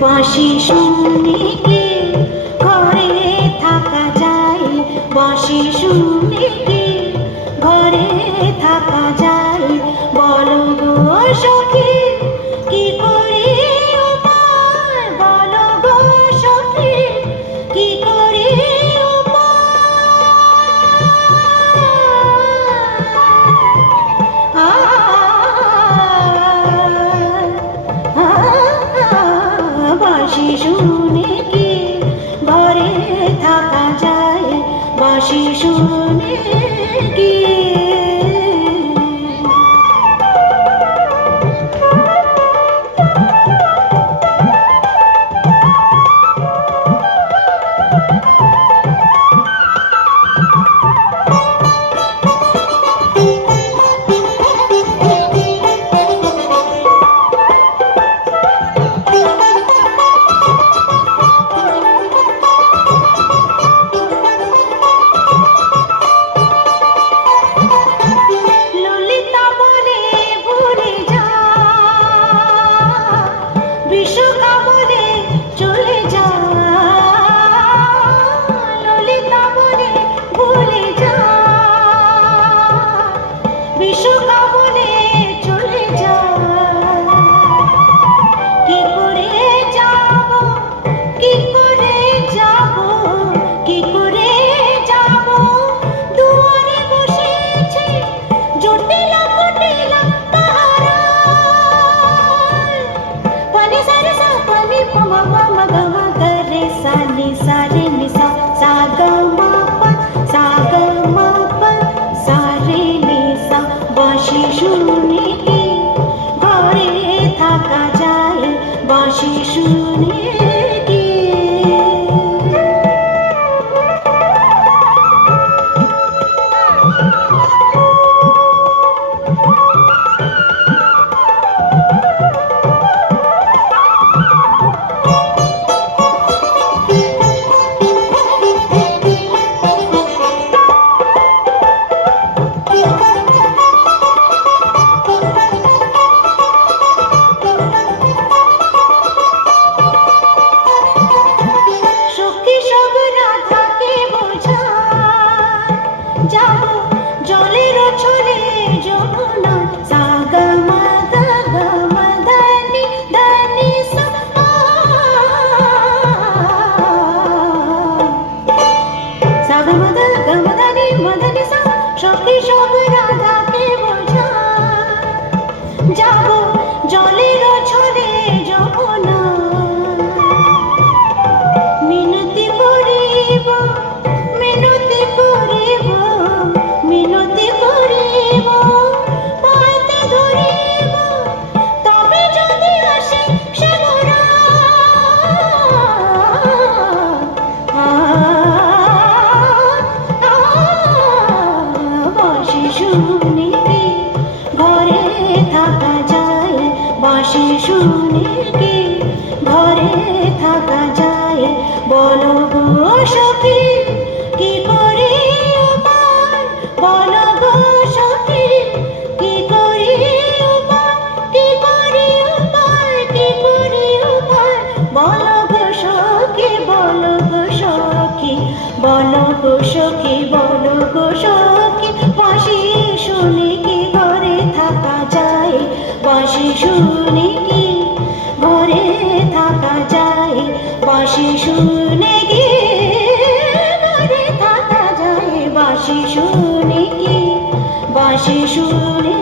বাঁশি শুনে কি ঘরে থাকা যায়? বাঁশি শুনে কি ঘরে থাকা যায়? বলো গো সখী, কি যাব জলের ছলে যমুনা। সাগমা দাগমা দানি দানি সাপা সাগমা দাগমা দানি মদনি সা সখী সব রাধাকে বোঝা। যাব বাসি শুনে কি? বাসি শুনে